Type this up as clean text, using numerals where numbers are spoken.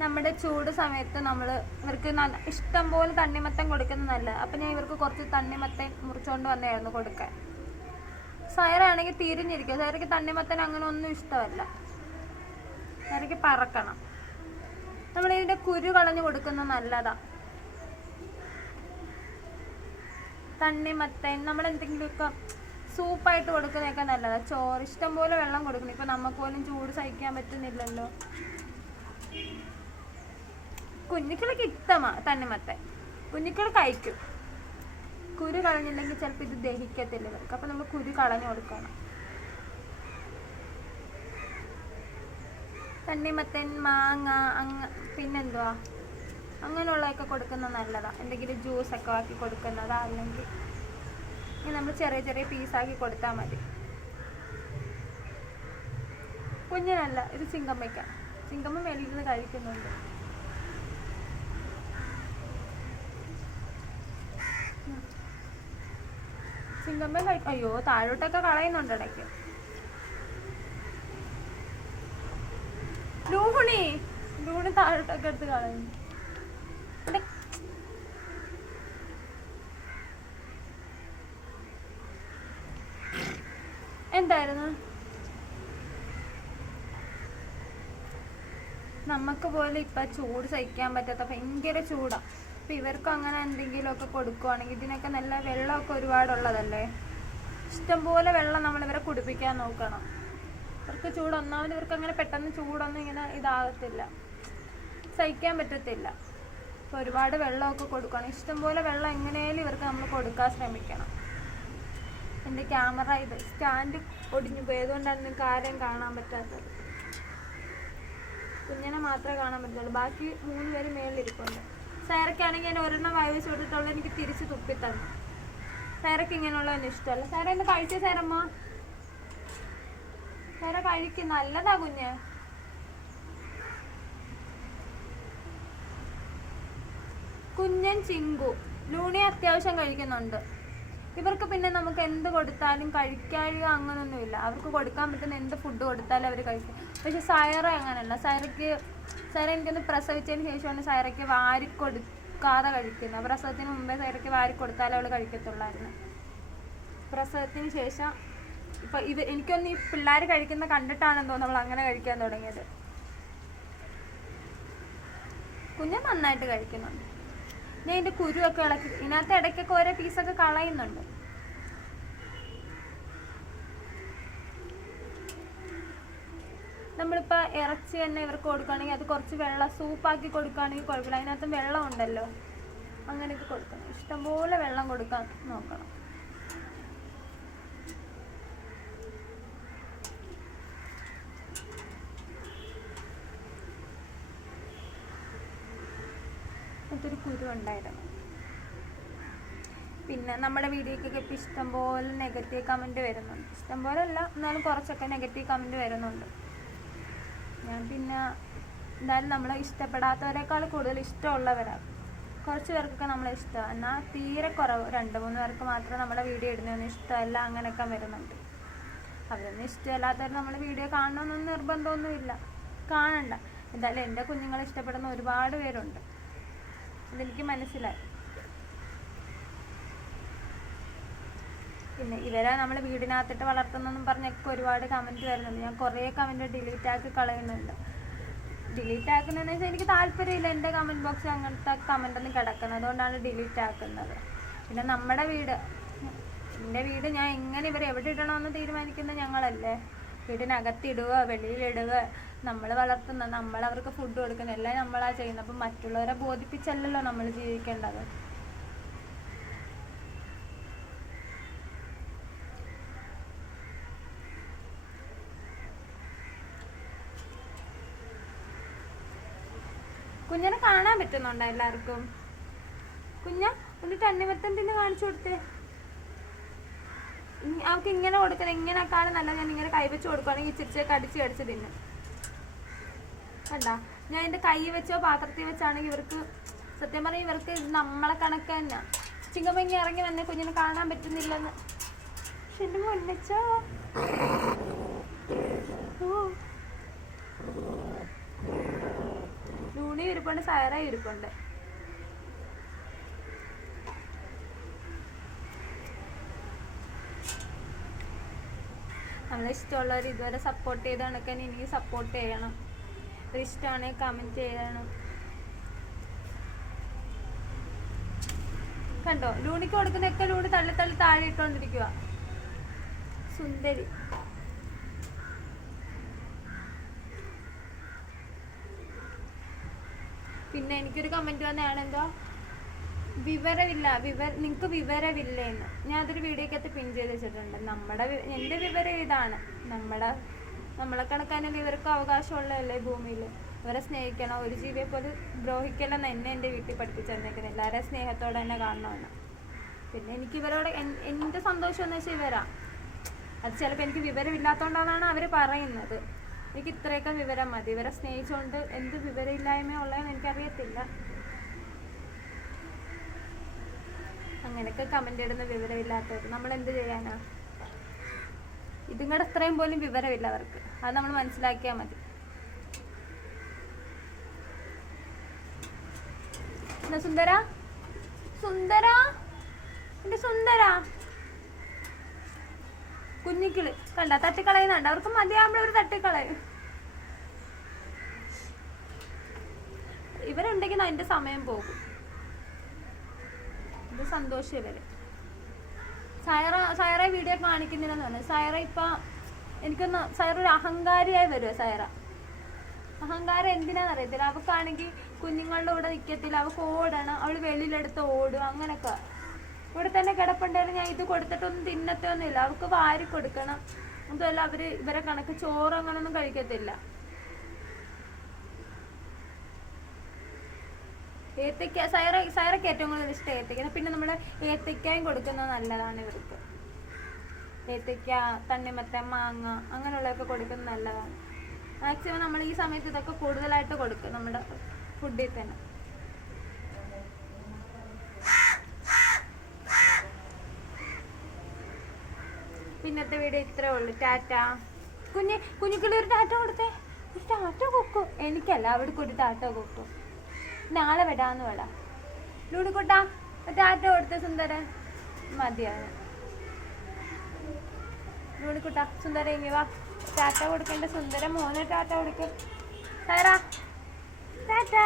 നമ്മുടെ ചൂട് സമയത്ത് നമ്മൾ ഇവർക്ക് നല്ല ഇഷ്ടം പോലെ തണ്ണിമത്തൻ കൊടുക്കുന്നത് നല്ലത്. അപ്പം ഞാൻ ഇവർക്ക് കുറച്ച് തണ്ണിമത്തൻ മുറിച്ചുകൊണ്ട് വന്നായിരുന്നു കൊടുക്കാൻ. സൈറയാണെങ്കിൽ തിരിഞ്ഞിരിക്കും. സൈറയ്ക്ക് തണ്ണിമത്തൻ അങ്ങനെ ഒന്നും ഇഷ്ടമല്ല. സൈറയ്ക്ക് പറക്കണം. നമ്മളിതിൻ്റെ കുരു കളഞ്ഞ് കൊടുക്കുന്നത് നല്ലതാണ്. തണ്ണിമത്തൻ നമ്മളെന്തെങ്കിലുമൊക്കെ സൂപ്പായിട്ട് കൊടുക്കുന്നതൊക്കെ നല്ലതാണ്. ചോറ് ഇഷ്ടം പോലെ വെള്ളം കൊടുക്കണം. ഇപ്പം നമുക്ക് പോലും ചൂട് സഹിക്കാൻ പറ്റുന്നില്ലല്ലോ. കുഞ്ഞുക്കളൊക്കെ ഇഷ്ടമാണ് തണ്ണിമത്തൻ. കുഞ്ഞുക്കൾ കഴിക്കും. കുരു കളഞ്ഞില്ലെങ്കിൽ ചിലപ്പോൾ ഇത് ദഹിക്കത്തില്ല ഇവർക്ക്. അപ്പം നമ്മൾ കുരു കളഞ്ഞു കൊടുക്കണം. തണ്ണിമത്തൻ, മാങ്ങ, പിന്നെന്തുവാ അങ്ങനെയുള്ളതൊക്കെ കൊടുക്കുന്നത് നല്ലതാണ്. എന്തെങ്കിലും ജ്യൂസൊക്കെ ആക്കി കൊടുക്കുന്നതാ, അല്ലെങ്കിൽ നമ്മൾ ചെറിയ ചെറിയ പീസാക്കി കൊടുത്താൽ മതി. കുഞ്ഞിനല്ല, ഇത് ചിങ്കമ്മയ്ക്കാണ്. ചിങ്കമ്മ വെളിയിൽ നിന്ന് കഴിക്കുന്നുണ്ട്. ചിങ്കമ്മ കഴിക്കും. അയ്യോ, താഴോട്ടൊക്കെ കളയുന്നുണ്ട് ഇടയ്ക്ക്. ലൂണി താഴോട്ടൊക്കെ എടുത്ത് കളയുന്നു. എന്തായിരുന്നു? നമുക്ക് പോലെ ഇപ്പം ചൂട് സഹിക്കാൻ പറ്റാത്ത ഭയങ്കര ചൂടാണ്. അപ്പം ഇവർക്ക് അങ്ങനെ എന്തെങ്കിലുമൊക്കെ കൊടുക്കുവാണെങ്കിൽ, ഇതിനൊക്കെ നല്ല വെള്ളമൊക്കെ ഒരുപാടുള്ളതല്ലേ. ഇഷ്ടംപോലെ വെള്ളം നമ്മളിവരെ കുടിപ്പിക്കാൻ നോക്കണം. ഇവർക്ക് ചൂട് ഒന്നാമത് ഇവർക്ക് അങ്ങനെ പെട്ടെന്ന് ചൂടൊന്നും ഇങ്ങനെ ഇതാകത്തില്ല, സഹിക്കാൻ പറ്റത്തില്ല. അപ്പോൾ ഒരുപാട് വെള്ളമൊക്കെ കൊടുക്കണം. ഇഷ്ടംപോലെ വെള്ളം എങ്ങനെയാലും ഇവർക്ക് നമ്മൾ കൊടുക്കാൻ ശ്രമിക്കണം. എൻ്റെ ക്യാമറ ഇത് സ്റ്റാൻഡ് ഒടിഞ്ഞു പോയതുകൊണ്ടാണ് നിങ്ങൾക്ക് ആരെയും കാണാൻ പറ്റാത്തത്. കുഞ്ഞിനെ മാത്രമേ കാണാൻ പറ്റുള്ളൂ. ബാക്കി 3 പേര് മേളിലിരിപ്പുണ്ട്. സൈറയ്ക്കാണെങ്കിൽ ഞാൻ ഒരെണ്ണം വായിച്ച് കൊടുത്തിട്ടുള്ള എനിക്ക് തിരിച്ച് തുപ്പിത്തന്നു. സൈറയ്ക്ക് ഇങ്ങനെയുള്ളതൊന്നും ഇഷ്ടമല്ല. സൈറ എന്ന് കഴിച്ചേ സൈറമ്മ? സൈറ കഴിക്കും, നല്ലതാ കുഞ്ഞ്. കുഞ്ഞൻ ചിങ്കു ലൂണി അത്യാവശ്യം കഴിക്കുന്നുണ്ട്. ഇവർക്ക് പിന്നെ നമുക്ക് എന്ത് കൊടുത്താലും കഴിക്കാഴുക അങ്ങനൊന്നുമില്ല. അവർക്ക് കൊടുക്കാൻ പറ്റുന്ന എന്ത് ഫുഡ് കൊടുത്താലും അവർ കഴിക്കും. പക്ഷെ സൈറ അങ്ങനെയല്ല. സൈറ എനിക്കൊന്ന് പ്രസവിച്ചതിന് ശേഷമാണ് സൈറയ്ക്ക് വാരിക്കൊടുക്കാതെ കഴിക്കുന്നത്. പ്രസവത്തിന് മുമ്പേ സൈറയ്ക്ക് വാരിക്കൊടുത്താലേ അവൾ കഴിക്കത്തുള്ളായിരുന്നു. പ്രസവത്തിന് ശേഷം ഇപ്പം എനിക്കൊന്ന് ഈ പിള്ളേർ കഴിക്കുന്ന കണ്ടിട്ടാണെന്ന് തോന്നുന്നു അവൾ അങ്ങനെ കഴിക്കാൻ തുടങ്ങിയത്. കുഞ്ഞ് നന്നായിട്ട് കഴിക്കുന്നുണ്ട്. ഞാൻ ഇതിൻ്റെ കുരുവൊക്കെ ഇളക്കി ഇതിനകത്ത് ഇടയ്ക്കൊക്കെ ഓരോ പീസൊക്കെ കളയുന്നുണ്ട്. നമ്മളിപ്പോൾ ഇറച്ചി തന്നെ ഇവർക്ക് കൊടുക്കുകയാണെങ്കിൽ അത് കുറച്ച് വെള്ളം സൂപ്പാക്കി കൊടുക്കുകയാണെങ്കിൽ കുഴപ്പമില്ല. അതിനകത്ത് വെള്ളം ഉണ്ടല്ലോ, അങ്ങനെയൊക്കെ കൊടുക്കണം. ഇഷ്ടംപോലെ വെള്ളം കൊടുക്കാൻ നോക്കണം. ഇതൊരു കുരു ഉണ്ടായിരുന്നു. പിന്നെ നമ്മുടെ വീഡിയോക്കൊക്കെ ഇപ്പോൾ ഇഷ്ടംപോലെ നെഗറ്റീവ് കമൻറ്റ് വരുന്നുണ്ട്. ഇഷ്ടംപോലെ അല്ല, എന്നാലും കുറച്ചൊക്കെ നെഗറ്റീവ് കമൻറ്റ് വരുന്നുണ്ട്. ഞാൻ പിന്നെ എന്തായാലും നമ്മളെ ഇഷ്ടപ്പെടാത്തവരെക്കാൾ കൂടുതൽ ഇഷ്ടമുള്ളവരാണ്. കുറച്ച് പേർക്കൊക്കെ നമ്മളെ ഇഷ്ടമാണ്, എന്നാൽ തീരെ കുറവ് 2-3 പേർക്ക് മാത്രം നമ്മുടെ വീഡിയോ ഇടുന്നതൊന്നും ഇഷ്ടമല്ല, അങ്ങനെയൊക്കെ വരുന്നുണ്ട്. അവരൊന്നും ഇഷ്ടമല്ലാത്തവർ നമ്മുടെ വീഡിയോ കാണണമെന്നൊന്നും നിർബന്ധമൊന്നുമില്ല, കാണണ്ട. എന്തായാലും എൻ്റെ കുഞ്ഞുങ്ങളെ ഇഷ്ടപ്പെടുന്ന ഒരുപാട് പേരുണ്ട്, അതെനിക്ക് മനസ്സിലായി. പിന്നെ ഇവരെ നമ്മൾ വീടിനകത്തിട്ട് വളർത്തുന്നെന്നും പറഞ്ഞൊക്കെ ഒരുപാട് കമൻറ്റ് വരുന്നുണ്ട്. ഞാൻ കുറേ കമൻറ്റ് ഡിലീറ്റ് ആക്കി കളയുന്നുണ്ട്. ഡിലീറ്റ് ആക്കുന്നതെന്ന് വെച്ചാൽ എനിക്ക് താല്പര്യമില്ല എൻ്റെ കമൻറ്റ് ബോക്സിൽ അങ്ങനത്തെ കമൻറ്റൊന്നും കിടക്കുന്നത്, അതുകൊണ്ടാണ് ഡിലീറ്റ് ആക്കുന്നത്. പിന്നെ നമ്മുടെ വീട്, എൻ്റെ വീട് ഞാൻ എങ്ങനെ ഇവരെ എവിടെ ഇടണമെന്ന് തീരുമാനിക്കുന്നത് ഞങ്ങളല്ലേ. വീടിനകത്തിടുക, വെളിയിലിടുക, നമ്മൾ വളർത്തുന്ന, നമ്മളവർക്ക് ഫുഡ് കൊടുക്കുന്ന എല്ലാം നമ്മളാ ചെയ്യുന്നത്. അപ്പം മറ്റുള്ളവരെ ബോധിപ്പിച്ചല്ലല്ലോ നമ്മൾ ജീവിക്കേണ്ടത്. കുഞ്ഞിനെ കാണാൻ പറ്റുന്നുണ്ടോ എല്ലാവർക്കും? കുഞ്ഞ ഒന്ന് തണ്ണിമത്തൻ തിന്ന് കാണിച്ചു കൊടുത്തേ. അവൾക്ക് ഇങ്ങനെ കൊടുക്കണം, ഇങ്ങനെക്കാളും നല്ല ഞാൻ ഇങ്ങനെ കൈവച്ച് കൊടുക്കുകയാണെങ്കിൽ ഇച്ചിരിച്ചൊക്കെ കടിച്ച് തിന്നും. കണ്ടാ, ഞാൻ എൻ്റെ കൈ വെച്ചോ പാത്രത്തിൽ വെച്ചാണെങ്കിൽ ഇവർക്ക് സത്യം പറഞ്ഞാൽ ഇവർക്ക് നമ്മളെ കണക്ക് തന്നെ. ചിങ്കമ്മ ഇറങ്ങി വന്നേ, കുഞ്ഞിനെ കാണാൻ പറ്റുന്നില്ലെന്ന്. പക്ഷെ എൻ്റെ മുന്നച്ചോ ലൂണി ഇരിപ്പുണ്ട്, സൈറ ഇരിപ്പുണ്ട്. നമ്മളെ ഇഷ്ടമുള്ളവർ ഇതുവരെ സപ്പോർട്ട് ചെയ്ത കണക്ക് തന്നെ ഇനിയും സപ്പോർട്ട് ചെയ്യണം. ഇഷ്ടമാണെങ്കിൽ കമൻറ്റ് ചെയ്യണം. കണ്ടോ, ലൂണിക്ക് കൊടുക്കുന്നൊക്കെ ലൂണി തള്ളി തള്ളി താഴെ ഇട്ടുകൊണ്ടിരിക്കുക. സുന്ദരി. പിന്നെ എനിക്കൊരു കമൻറ്റ് വന്നതാണ്, എന്തോ നിങ്ങൾക്ക് വിവരമില്ലേന്ന്. ഞാൻ അതൊരു വീഡിയോക്കകത്ത് പിൻ ചെയ്ത് വെച്ചിട്ടുണ്ട്. എൻ്റെ വിവരം ഇതാണ്. നമ്മളെ കണക്കാനും ഇവർക്ക് അവകാശമുള്ളതല്ലേ ഭൂമിയിൽ. ഇവരെ സ്നേഹിക്കണം, ഒരു ജീവിയെ പോലും ദ്രോഹിക്കലെന്ന് എന്നെ എൻ്റെ വീട്ടിൽ പഠിപ്പിച്ചിരുന്നേക്കുന്നത്. എല്ലാവരെയും സ്നേഹത്തോടെ തന്നെ കാണണമെന്ന്. പിന്നെ എനിക്ക് ഇവരോട് എൻ്റെ സന്തോഷം എന്ന് വെച്ചാൽ ഇവരാ. അത് ചിലപ്പോൾ എനിക്ക് വിവരമില്ലാത്തതുകൊണ്ടാണ് അവർ പറയുന്നത്. എനിക്ക് ഇത്രയൊക്കെ വിവരം മതി. ഇവരെ സ്നേഹിച്ചുകൊണ്ട് എന്ത് വിവരമില്ലായ്മ ഉള്ളതെന്ന് എനിക്കറിയത്തില്ല. അങ്ങനെയൊക്കെ കമൻ്റ് ഇടുന്ന വിവരമില്ലാത്തവർ നമ്മൾ എന്ത് ചെയ്യാനാ? ഇതുങ്ങളുടെ അത്രയും പോലും വിവരമില്ല അവർക്ക്. അത് നമ്മൾ മനസ്സിലാക്കിയാൽ മതി. എന്നാ സുന്ദര, എൻ്റെ സുന്ദര കുഞ്ഞിക്കിളി കണ്ട തട്ടിക്കളയുന്നുണ്ട്. അവർക്ക് മതിയാകുമ്പോൾ അവർ തട്ടിക്കളയും. ഇവരുണ്ടെങ്കിൽ അതിൻ്റെ സമയം പോകും. ഇത് സന്തോഷം ഇവര്. സൈറ വീഡിയോ കാണിക്കുന്നില്ലെന്ന് പറഞ്ഞു. സൈറ ഇപ്പം എനിക്കൊന്ന് സൈറ ഒരു അഹങ്കാരിയായി വരുമോ? അഹങ്കാരം എന്തിനാന്ന് അറിയത്തില്ല. അവൾക്കാണെങ്കിൽ കുഞ്ഞുങ്ങളുടെ കൂടെ നിൽക്കത്തില്ല. അവൾക്ക് ഓടണം, അവൾ വെളിയിലെടുത്ത് ഓടും. അങ്ങനെയൊക്കെ ഇവിടെ തന്നെ കിടപ്പുണ്ടായാലും ഞാൻ ഇത് കൊടുത്തിട്ടൊന്നും തിന്നത്തൊന്നുമില്ല. അവൾക്ക് വാരി കൊടുക്കണം. അതുമല്ല ഇവരെ കണക്ക് ചോറ് അങ്ങനൊന്നും കഴിക്കത്തില്ല. ഏത്തക്ക സൈറയ്ക്ക് ഏറ്റവും കൂടുതൽ ഇഷ്ടം ഏത്തക്ക. പിന്നെ നമ്മൾ ഏത്തക്കായും കൊടുക്കുന്നത് നല്ലതാണ് ഇവർക്ക്. ഏത്തക്ക, തണ്ണിമത്തൻ, മാങ്ങ അങ്ങനെയുള്ളതൊക്കെ കൊടുക്കുന്നത് നല്ലതാണ്. മാക്സിമം നമ്മൾ ഈ സമയത്ത് ഇതൊക്കെ കൂടുതലായിട്ട് കൊടുക്കും നമ്മുടെ ഫുഡിൽ തന്നെ. പിന്നത്തെ വീഡിയോ ഇത്രേ ഉള്ളൂ. ടാറ്റ. കുഞ്ഞിക്കിളി ഒരു ടാറ്റ കൊടുത്തേ. ഒരു ടാറ്റ കൊക്കു. എനിക്കല്ല, അവിടേക്ക് ഒരു ടാറ്റ കൊക്കു. നാളെ വിടാന്ന് വേടാ. ലൂണിക്കുട്ടാ ടാറ്റ കൊടുത്ത സുന്ദരൻ. മതിയാണ് ലൂണിക്കുട്ടാ. സുന്ദര ഇങ്ങി വാ. ടാറ്റ കൊടുക്കേണ്ട സുന്ദര മോനെ ടാറ്റ കൊടുക്ക. സൈറ ടാറ്റ.